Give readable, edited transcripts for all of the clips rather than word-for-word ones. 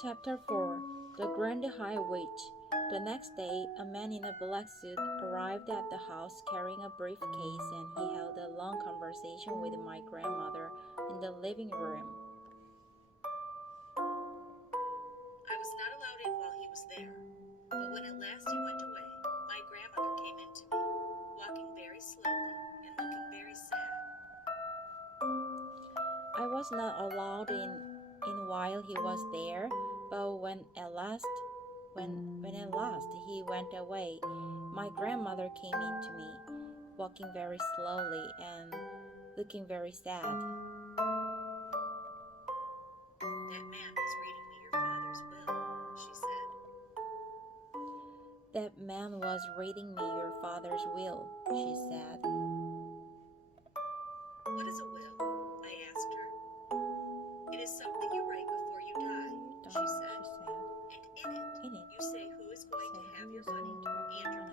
Chapter 4 The Grand High Witch. The next day, a man in a black suit arrived at the house carrying a briefcase, and he held a long conversation with my grandmother in the living room. I was not allowed in while he was there, but when at last he went away, my grandmother came in to me, walking very slowly and looking very sad. I was not allowed in while he was there, but when at last he went away, my grandmother came in to me, walking very slowly and looking very sad. That man was reading me your father's will, she said. That man was reading me your father's will, she said. What is a will? I asked her. It is something you write before you die, she said. And in it, you say who is going to have your money and your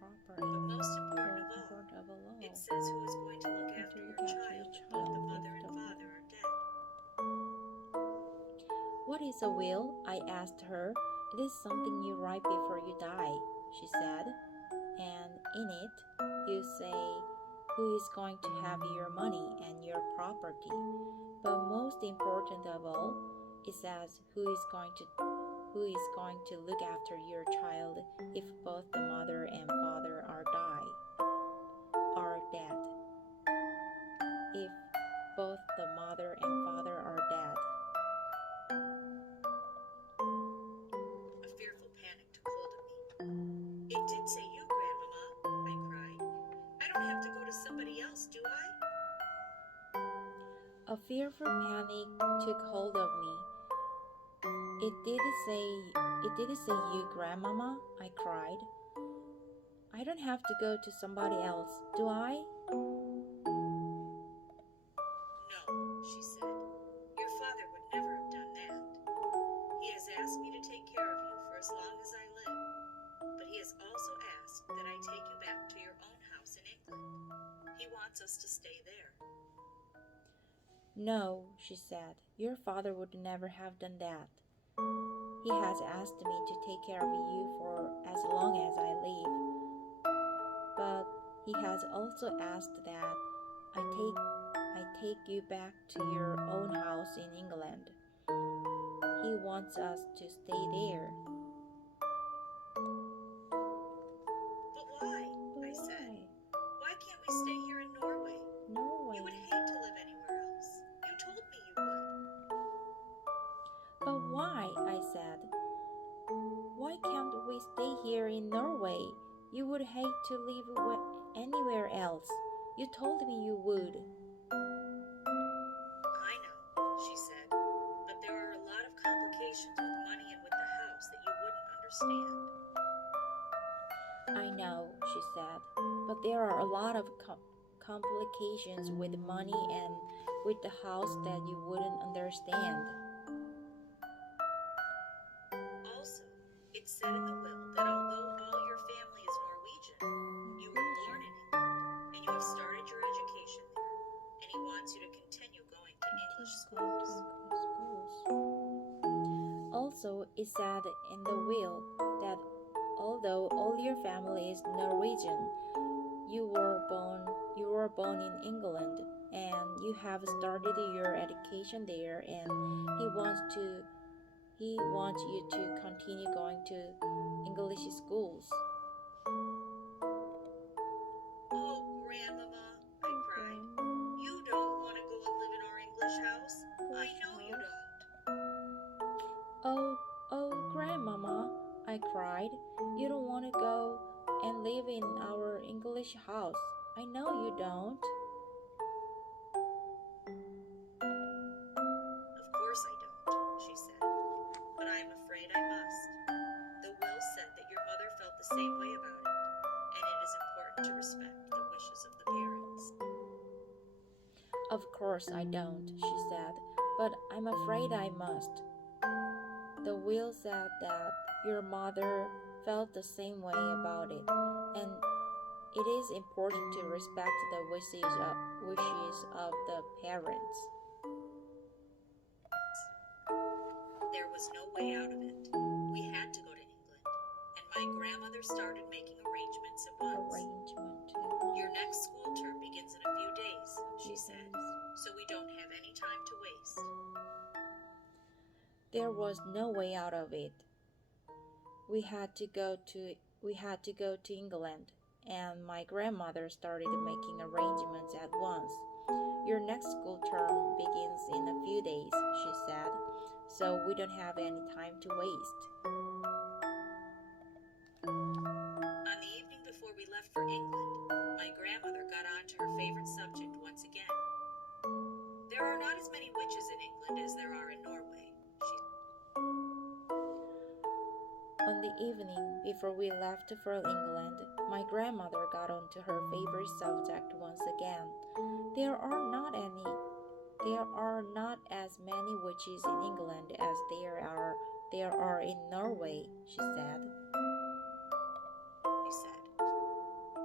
property. But most important of all, it says who is going to look after your child if both the mother and father are dead. What is a will? I asked her. It is something you write before you die, she said. And in it, you say who is going to have your money and your property. But most important of all, it says who is going to look after your child if both the mother and father are dead. If both the mother and father are dead. A fearful panic took hold of me. It did say you, Grandmama, I cried. I don't have to go to somebody else, do I? A fearful panic took hold of me. It did say you, Grandmama, I cried. I don't have to go to somebody else, do I? No, she said. Your father would never have done that. He has asked me to take care of you for as long as I live, but he has also asked that I take you back to your own house in England. He wants us to stay there. No, she said. Your father would never have done that. He has asked me to take care of you for as long as I live. But he has also asked that I take you back to your own house in England. He wants us to stay there. But why? I said. Why can't we stay here in Norway? You would hate to live anywhere else. You told me you would. But why? I said. Why can't we stay here in Norway? You would hate to live anywhere else. You told me you would. I know, she said, but there are a lot of complications with money and with the house that you wouldn't understand. I know, she said, but there are a lot of complications with money and with the house that you wouldn't understand. Also, it said in the will that although all your family is Norwegian, you were born in England and you have started your education there, and he wants you to continue going to English schools. Also, it said in the will that although all your family is Norwegian, you were born in England and you have started your education there, and he wants you to continue going to English schools. Oh, Grandmama, I cried. You don't want to go and live in our English house. I know you don't. Oh, Grandmama, I cried. You don't want to go and live in our English house. I know you don't. Of course I don't, she said. But I am afraid I must. The will said that your mother felt the same way about it, and it is important to respect the wishes of the parents. Of course I don't, she said, but I'm afraid I must. The will said that your mother felt the same way about it, and it is important to respect the wishes of the parents. There was was no way out of it. We had to go to England, and my grandmother started making arrangements at once. Your next school term begins in a few days, she said, so we don't have any time to waste. There was no way out of it. We had to go to England, and my grandmother started making arrangements at once. Your next school term begins in a few days, she said, so we don't have any time to waste. On the evening before we left for England, my grandmother got on to her favorite subject once again. There are not as many witches in England as there are in Norway, she said. On the evening before we left for England, my grandmother got on to her favorite subject once again. There are not as many witches in England as there are in Norway, she said.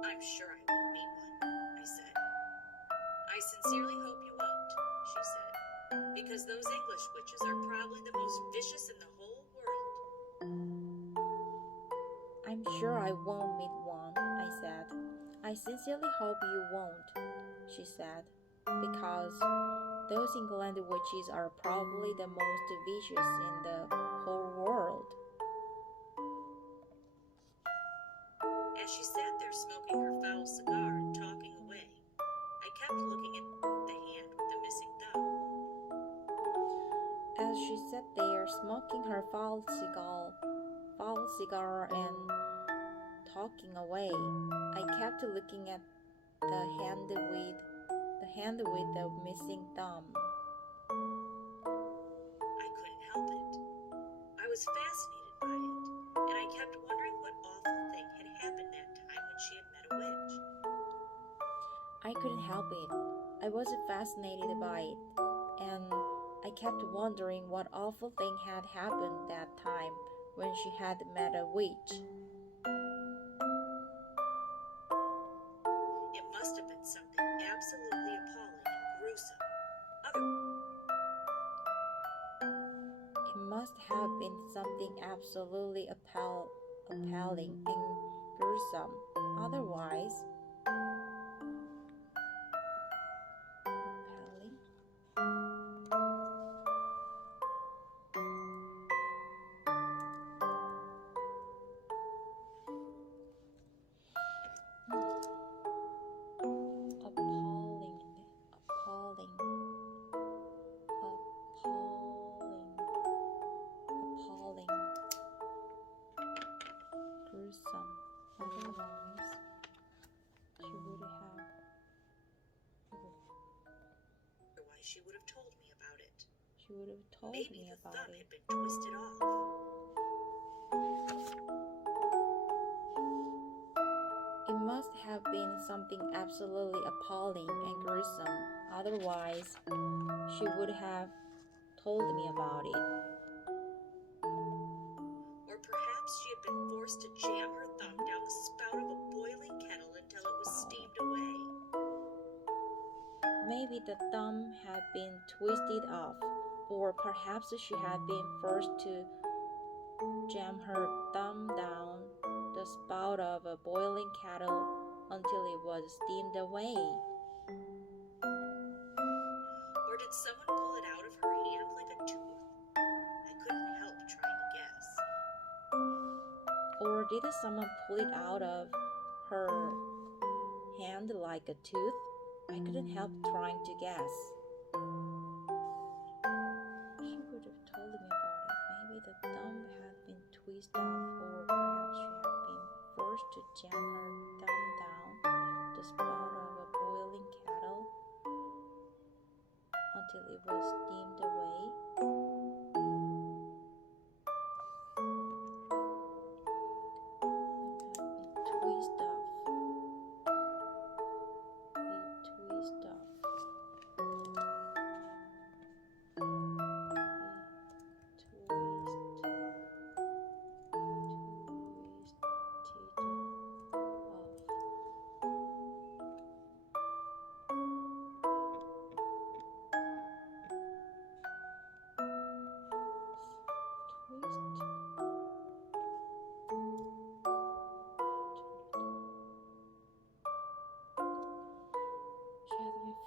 I'm sure I won't meet one, I said. I sincerely hope you won't, she said, because those English witches are probably the most vicious in the whole world. I'm sure I won't meet one, I said. I sincerely hope you won't, she said, because those England witches are probably the most vicious in the whole world. As she sat there smoking her foul cigar and talking away, I kept looking at the hand with the missing thumb. As she sat there smoking her foul cigar and talking away, I kept looking at the hand with the missing thumb. I couldn't help it. I was fascinated by it, and I kept wondering what awful thing had happened that time when she had met a witch. I couldn't help it. I was fascinated by it, and I kept wondering what awful thing had happened that time when she had met a witch. It must have been something absolutely appalling and gruesome. It must have been something absolutely appalling and gruesome. Otherwise, she would have told me about it. Maybe the thumb had been twisted off. It must have been something absolutely appalling and gruesome. Otherwise, she would have told me about it. Or perhaps she had been forced to jam her thumb down the spout of a boiling kettle until it was steamed away. Maybe the thumb had been twisted off, or perhaps she had been forced to jam her thumb down the spout of a boiling kettle until it was steamed away. Or did someone pull it out of her hand like a tooth? I couldn't help trying to guess. Or did someone pull it out of her hand like a tooth? I couldn't help trying to guess. She would have told me about it. Maybe the thumb had been twisted off, or perhaps she had been forced to jam her thumb down the spout of a boiling kettle until it was steamed away.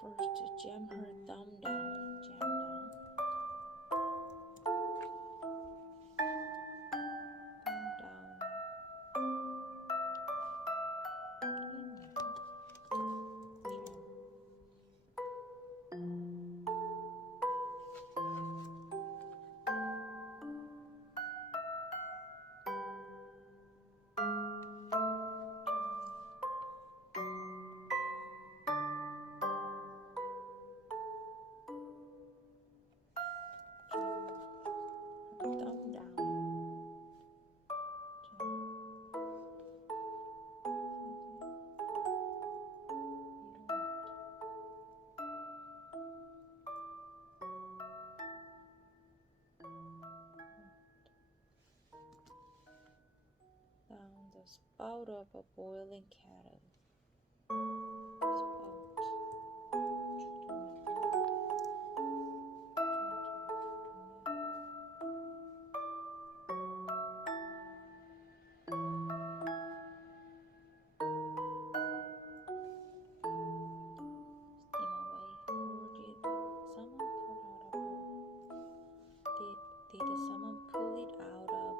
First, jam her thumb down. Jam down. Thumb down. Down the spout of a boiling kettle. Did someone pull it out of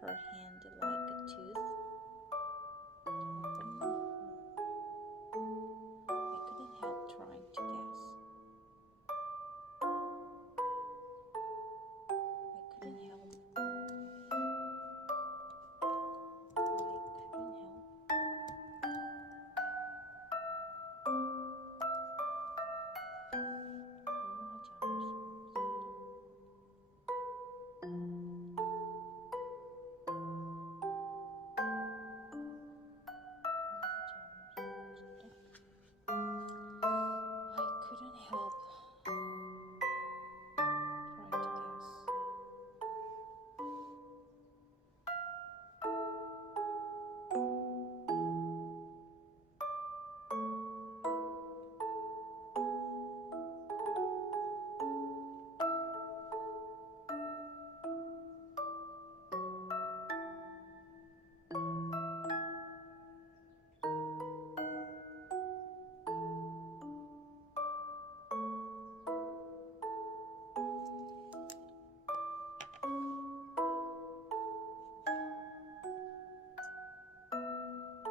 her hand like a tooth? I couldn't help trying to guess. I couldn't help.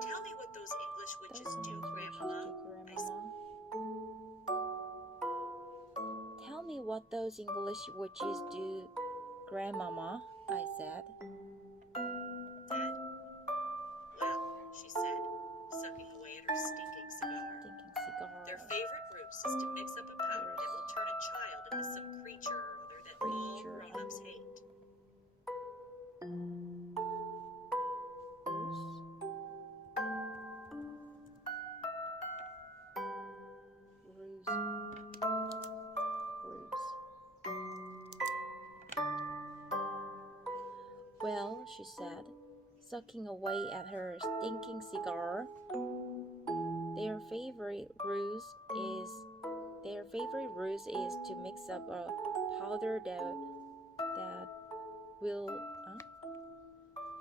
Tell me what those English witches do, Grandmama. Tell me what those English witches do, Grandmama, I said. Well, she said, sucking away at her stinking cigar. Their favorite ruse is to mix up a powder that will turn a child into some creature or other that all grown-ups hate. Well, she said, sucking away at her stinking cigar, their favorite ruse is to mix up a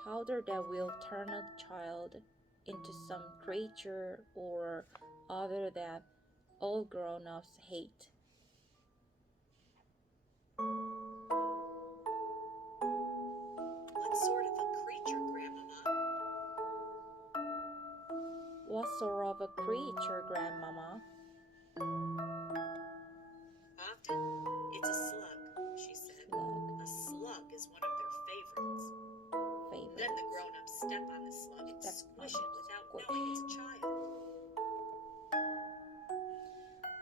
powder that will turn a child into some creature or other that all grown-ups hate. What sort of a creature, Grandmama? What sort of a creature, Grandmama? Often, it's a slug, she said. A slug is one of their favorites. Then the grown-ups step on the slug and squish it without knowing it's a child.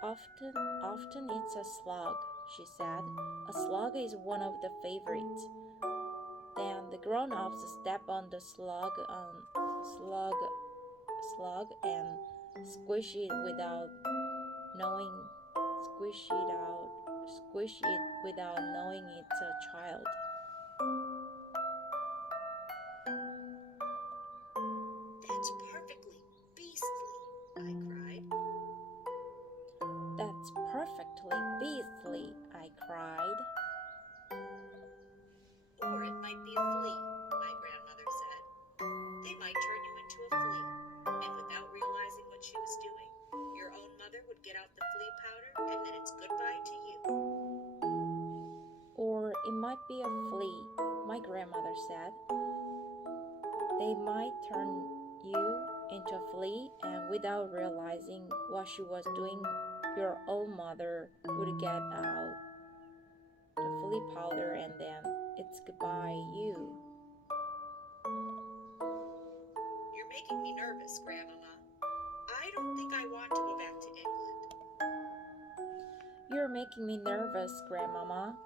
Often it's a slug, she said. A slug is one of the favorites. Then the grown-ups step on the slug and squish it without knowing it's a child. That's perfectly beastly, I cried. That's perfectly beastly, I cried. Or it might be a flea, my grandmother said. They might turn you into a flea, and without realizing what she was doing, your own would get out the flea powder, and then it's goodbye to you. Or it might be a flea, my grandmother said. They might turn you into a flea, and without realizing what she was doing, your old mother would get out the flea powder, and then it's goodbye you. You're making me nervous, Grandmama. I don't think I want to go back to England. You're making me nervous, Grandmama.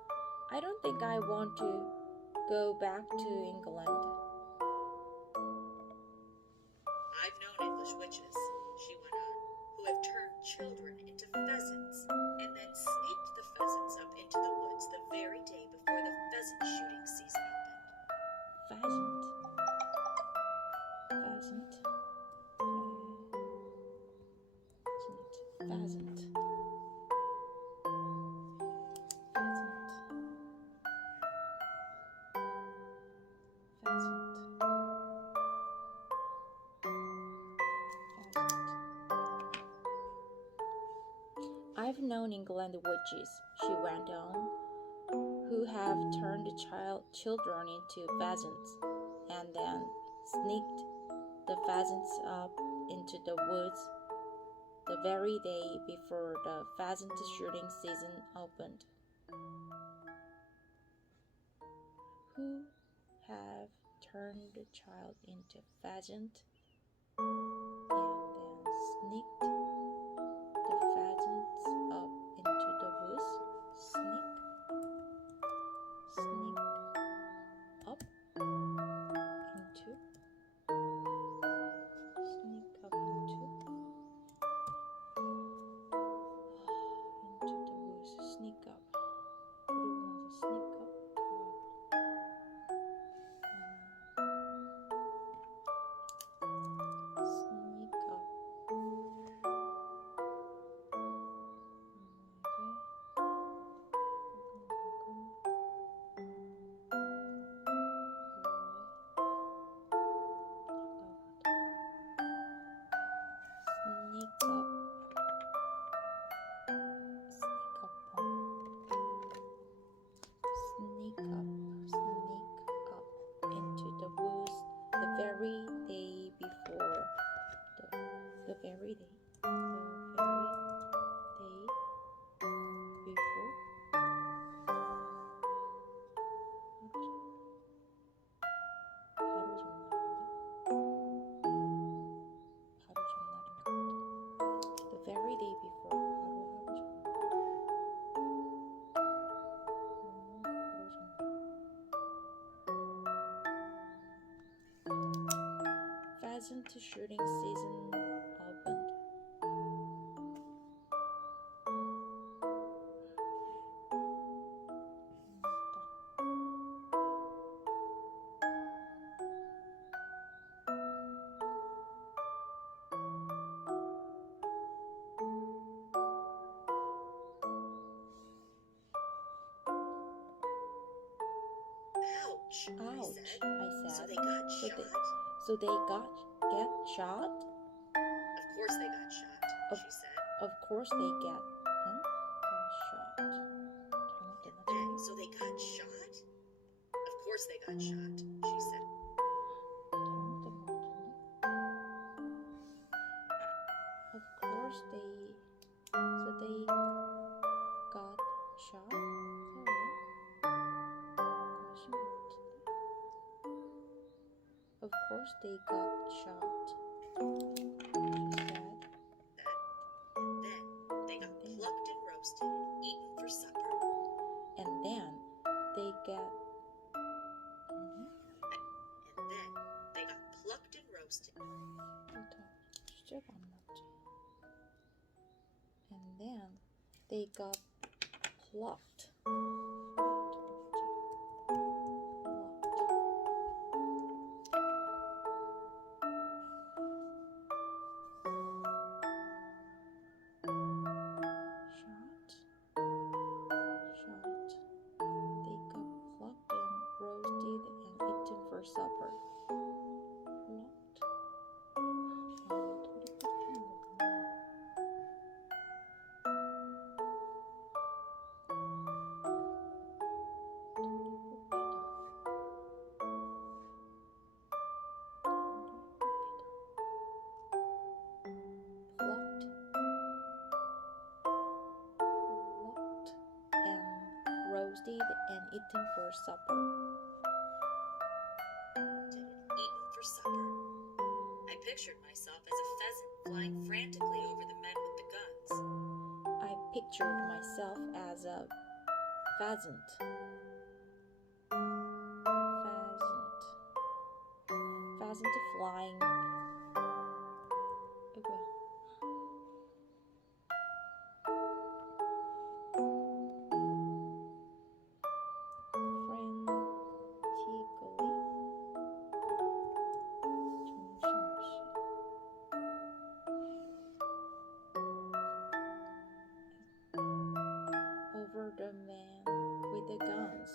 I don't think I want to go back to England. I've known English witches, she went on, who have turned children into pheasants and then sneaked the pheasants up into the woods the very day before the pheasant shooting season opened. Pheasant. Pheasant. I've known England witches, she went on, who have turned children into pheasants and then sneaked the pheasants up into the woods the very day before the pheasant shooting season opened. Who have turned the child into pheasant and then sneaked the pheasants up into the woods. Sneak up into the woods. Sneak up. What do you want to sneak up? Sneak up. Sneak up into the woods the very day before the very day before 하루 전날인가? The very day before 하루 전날 pheasant shooting season opened. Ouch, Ouch, I said. I So said. they got shot? So they get shot? Of course they got shot, she said. Of course they got shot. So they got shot? Of course they got shot, she said. Of course they got shot. Of course they got shot, she said. And then they got plucked and roasted and eaten for supper. And then they got plucked and roasted. And then they got plucked. Supper. and eaten for supper. Eaten for supper. I pictured myself as a pheasant flying frantically over the men with the guns. I pictured myself as a pheasant. Pheasant flying. Over the man with the guns.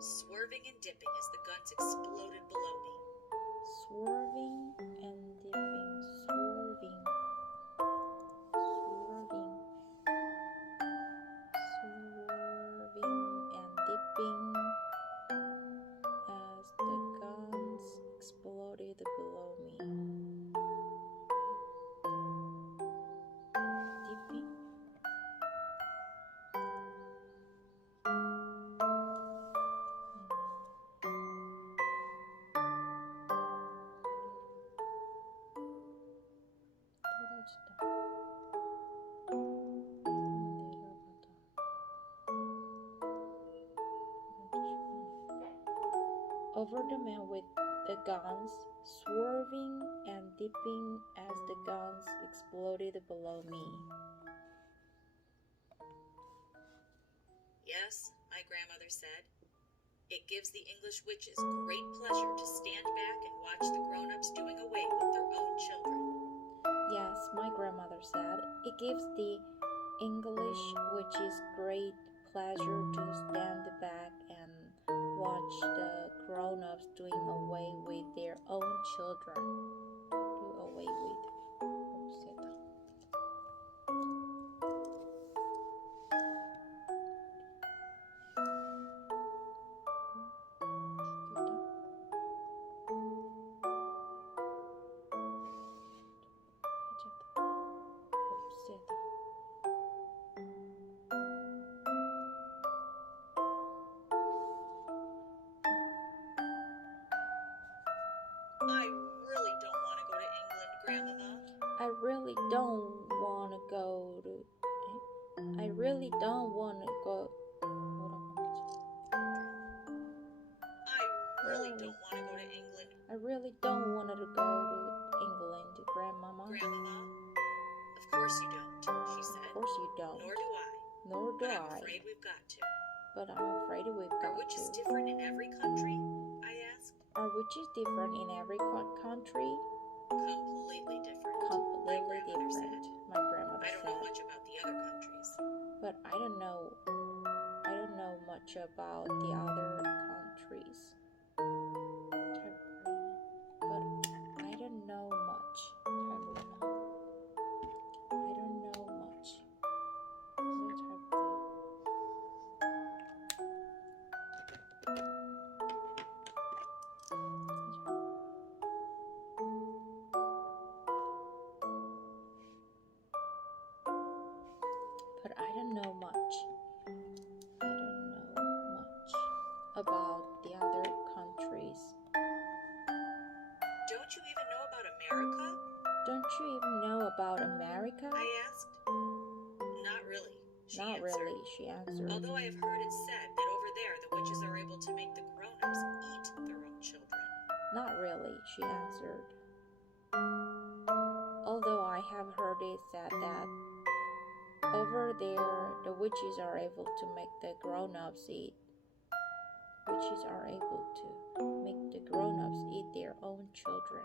Swerving and dipping as the guns exploded below me. Swerving and dipping, swerving, and dipping as the guns exploded below me. Dipping. Over the man with the guns, swerving and dipping as the guns exploded below me. Yes, my grandmother said. It gives the English witches great pleasure to stand back and watch the grown-ups doing away with their own children. Yes, my grandmother said. It gives the English witches great pleasure to stand back and watch the grown-ups doing away with their own children. Do away with. I really don't want to go to England, Grandmama. I really don't want to go. I really don't want to go to England. I really don't want to go to England, Grandmama. Grandmama, of course you don't, she said. Of course you don't. Nor do I. Nor do but I. I'm afraid we've got to. But I'm afraid we've got to. Are witches different in every country? I asked. Are witches different in every country? Completely different. Completely different. My grandmother said. I don't know much about the other countries. But I don't know much about the other countries. But I don't know much. I don't know much. But I don't know much. About the other countries. Don't you even know about America? Don't you even know about America? I asked. Not really, she Not answered. really, she answered. Although I have heard it said that over there the witches are able to make the grown-ups eat their own children. Not really, she answered. Although I have heard it said that over there the witches are able to make the grown-ups eat. Witches are able to make the grown-ups eat their own children.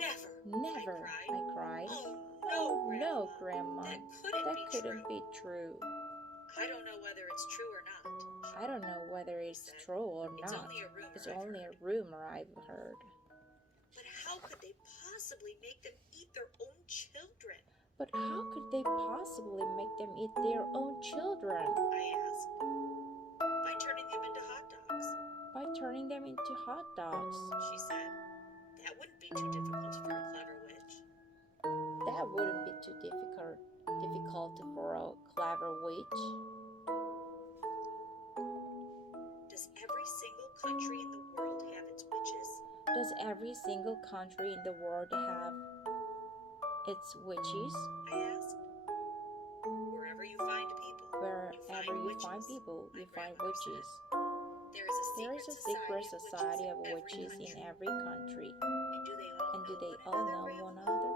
Never! Never! I cried. Oh, no, Grandma. That couldn't be true. I don't know whether it's true or not. I don't know whether it's true or not. It's only a rumor I've heard. But how could they possibly make them eat their own children? But how could they possibly make them eat their own children? I asked. By turning them into hot dogs. By turning them into hot dogs. She said. That wouldn't be too difficult for a clever witch. That wouldn't be too difficult for a clever witch. Does every single country in the world have its witches? Does every single country in the world have its witches? I asked. Wherever you find people, Wherever you find people, you find witches. There is a secret society of witches in every country. And do they all know one another?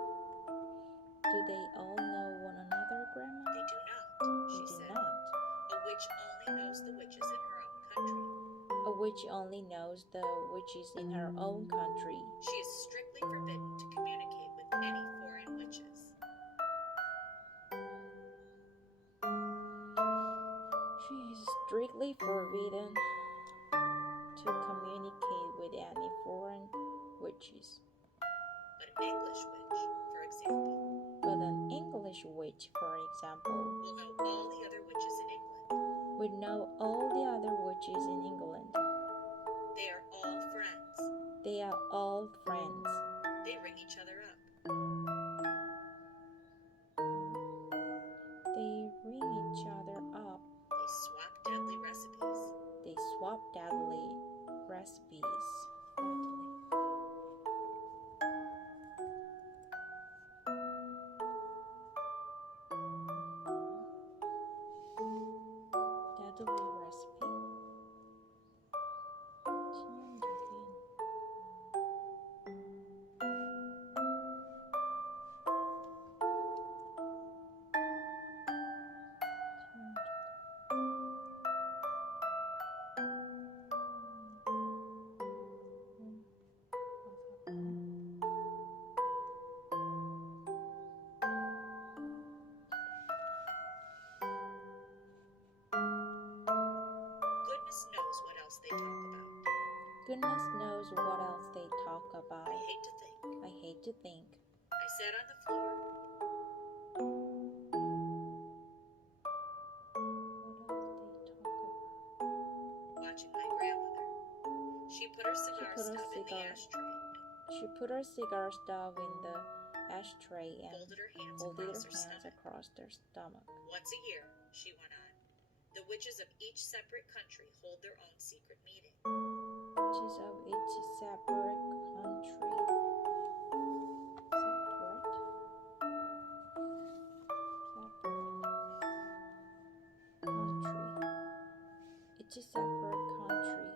Do they all know one another, Grandma? They do not, she do said. not. A witch only knows the witches in her own country. A witch only knows the witches in her own country. She is strictly forbidden to communicate with any foreign witches. She is strictly forbidden to communicate with any foreign witches. But an English witch, for example, will know all the other witches in England. Would know all the other witches in England. They are all friends. They are all friends. They ring each other up. They ring each other up. They swap deadly recipes. They swap deadly recipes. Deadly recipe. Goodness knows what else they talk about. I hate to think. I sat on the floor. Watching my grandmother. She put her cigar stub in the ashtray. She put her cigar stub in the ashtray and folded her hands across her stomach. Once a year, she went on, the witches of each separate country hold their own secret meeting. Witches of each separate country. Each separate country.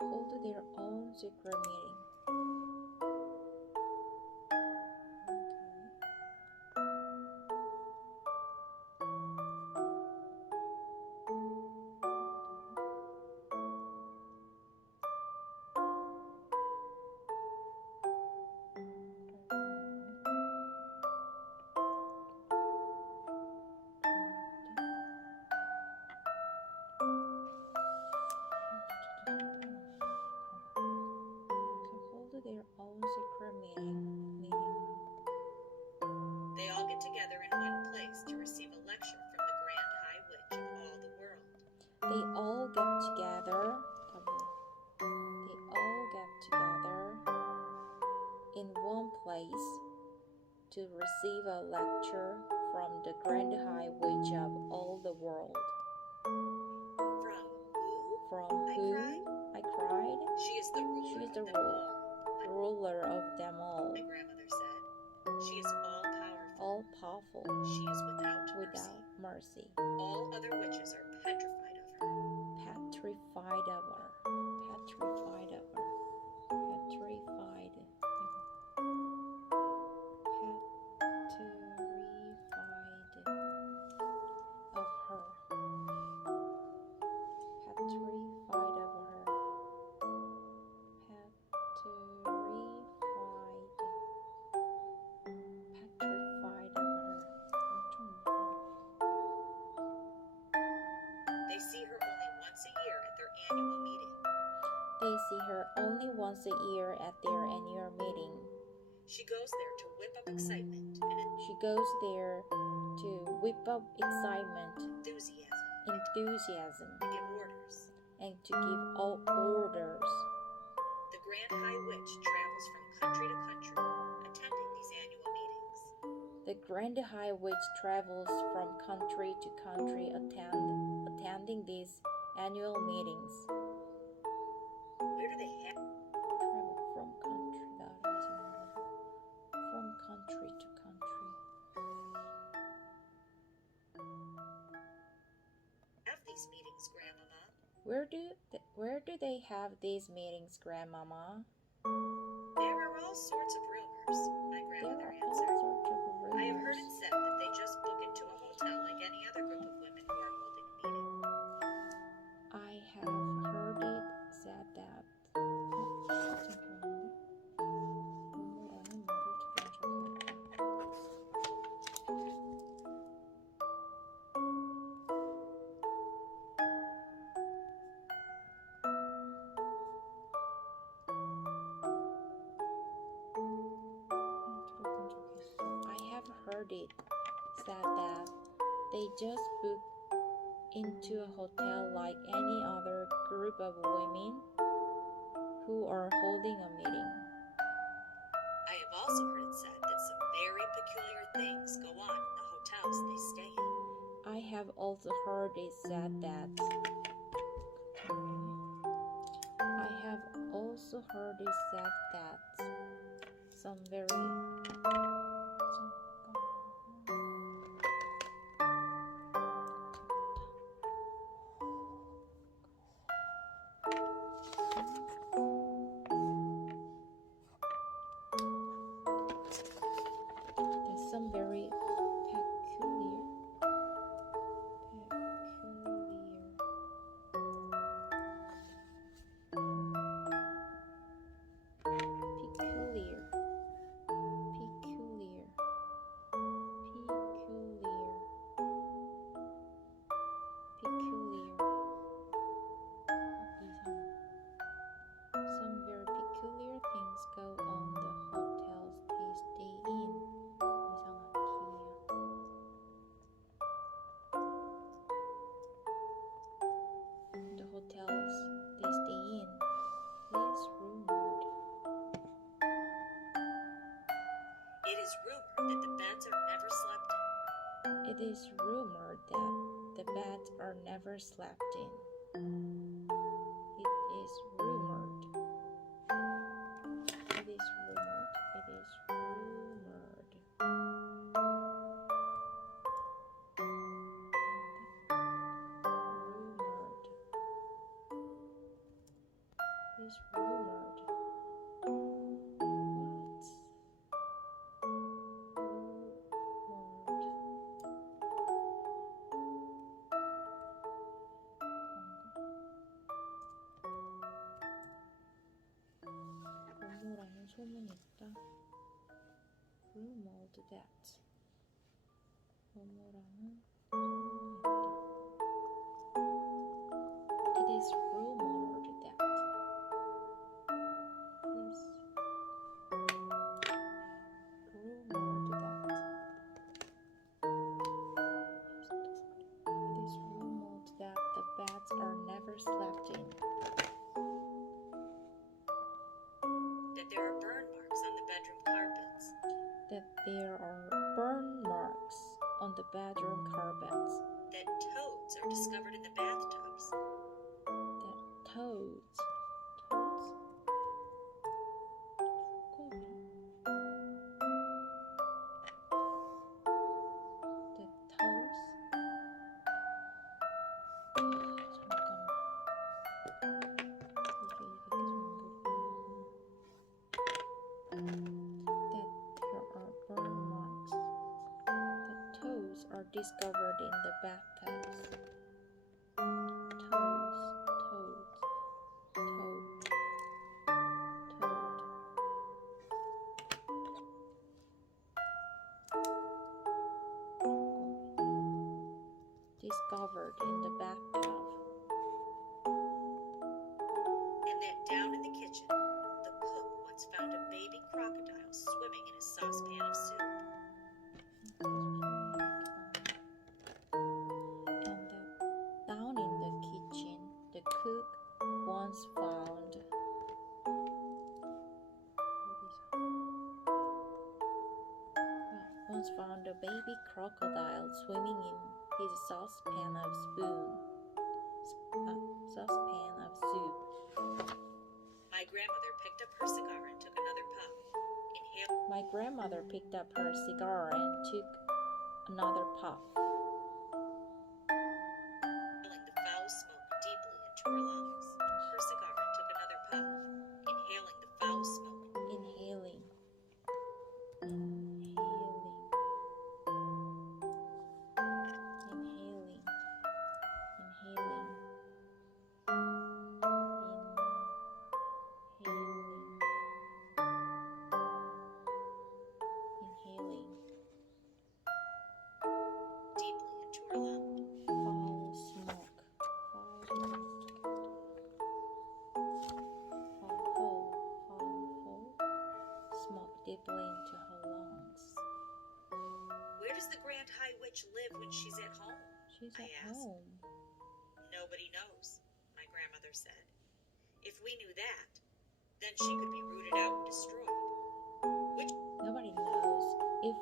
Hold their own secret meeting. Their own secret meeting. They all get together in one place to receive a lecture from the Grand High Witch of all the world. They all get together in one place to receive a lecture from the Grand High Witch of all the world. From who? I cried. She is the ruler of them all. My grandmother said. She is all powerful. She is without mercy. All other witches are petrified of her. Petrified of her. They see her only once a year at their annual meeting. see her only once a year at their annual meeting. She goes there to whip up excitement and She goes there to whip up excitement, enthusiasm, to give orders. and to give all orders. The Grand High Witch travels from country to country, attending these annual meetings. The Grand High Witch travels from country to country attending these annual meetings. Where do they have Travel from country, that is from country to country. these meetings, Grandmama? Where do they have these meetings, Grandmama? There are all sorts of rumors, my grandmother answered. I have heard it said that they just book into a hotel like any other group of women who are holding a meeting. I have heard it said that. Heard it said that they just book into a hotel like any other group of women who are holding a meeting. I have also heard it said that some very peculiar things go on in the hotels they stay in. I have also heard it said that. I have also heard it said that some very It is rumored that the beds are never slept in. It is rumored. It is rumored. It is rumored. Rumored. It is rumored. 소문이 있다. Rumored that. 뭐뭐라는 소문이 있다. It is rumored that. It is rumored that. It is rumored that the beds are never slept in. That there are burn marks on the bedroom carpets. That toads are discovered in the bathtubs. That toads. Discovered in the bathtubs. Toad. Discovered in the bathtub. And that down in the Jones found a baby crocodile swimming in his saucepan of soup. My grandmother picked up her cigar and took another puff. My grandmother picked up her cigar and took another puff. Inhaling the foul smoke deeply into her lungs. Her cigar and took another puff. Inhaling the foul smoke. Inhaling. Deeply into her lungs. Foul smoke. Smoke deeply into her lungs. Where does the Grand High Witch live when she's at home? She's I at asked. home. Nobody knows, my grandmother said. If we knew that, then she could be rooted out and destroyed. Nobody knows. If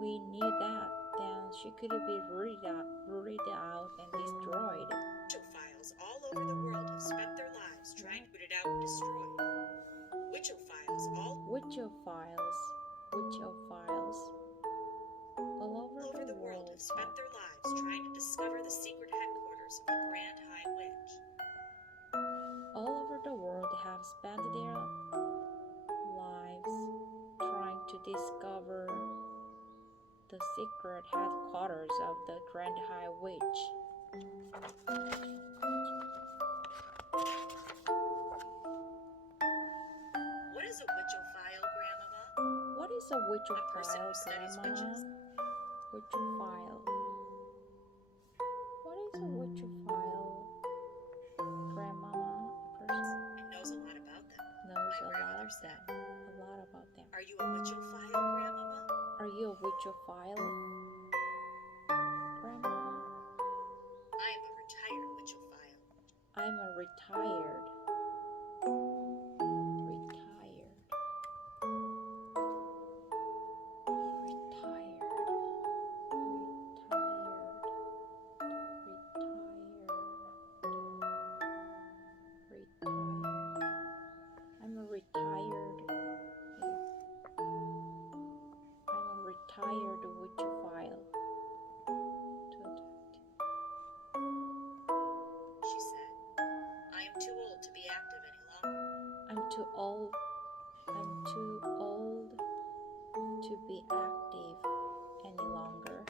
we knew that, then she could be rooted out and destroyed. Witchophiles all over the world have spent their lives trying to root it out and destroyed. Witchophiles all over the world have spent their lives trying to discover the secret headquarters of the Grand High Witch. All over the world have spent their lives trying to discover the secret headquarters of the Grand High Witch. What is a witchophile, Grandmama? What is a witchophile, A person who studies witches. Witchophile. What is a witchophile, Grandmama? A person And knows a lot about them. knows My a lot grandmother of said. them. A lot about them. Are you a witchophile, Grandmama? Are you a witchophile, Grandmama? I am a retired witchophile. I'm a retired. I'm a retired witchophile. She said, I am too old to be active any longer. I'm too old to be active any longer.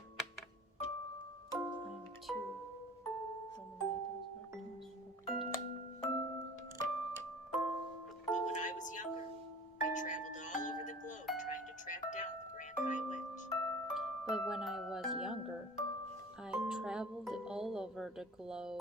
But when I was younger, I traveled all over the globe trying to track down the Grand High Witch. But when I was younger, I traveled all over the globe.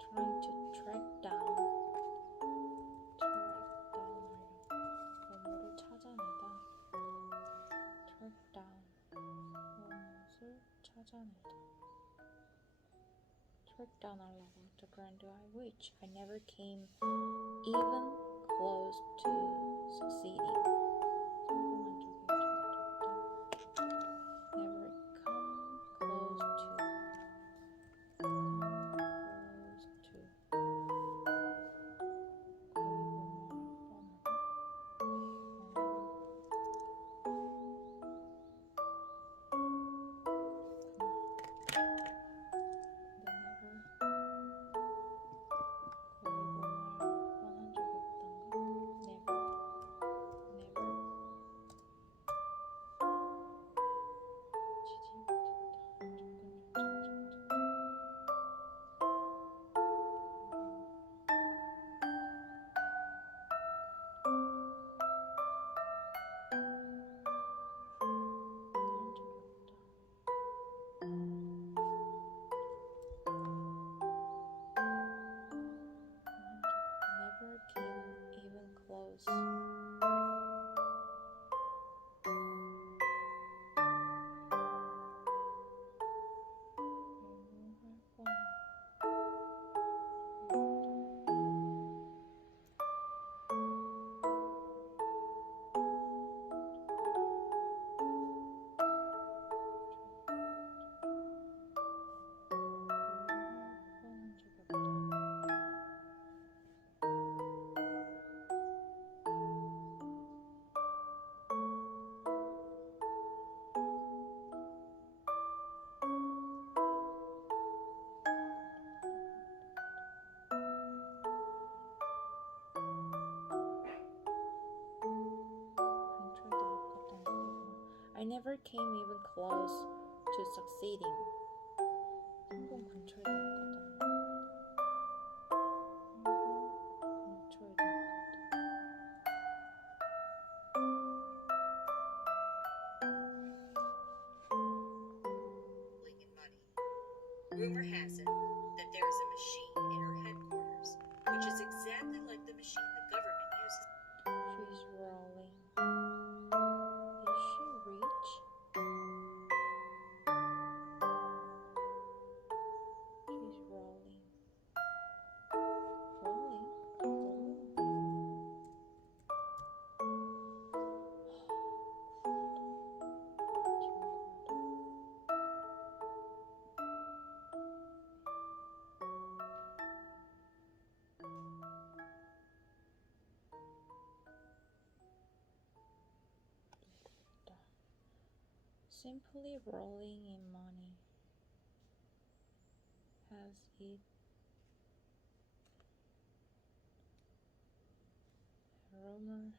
Trying to track down 뭐를 찾아내다 track down 무엇을 찾아내다 track down 하려고 the Grand High Witch. I never came even close to succeeding. Never come close to never came even close to succeeding. 성공 근처에 있거든. 근처에 있거든. In money. Rumor has it that there is a machine in her headquarters, which is exactly like the machine the government uses. She's rolling. Is she rich? She's rolling. Rolling? Simply rolling in money. Has it rumor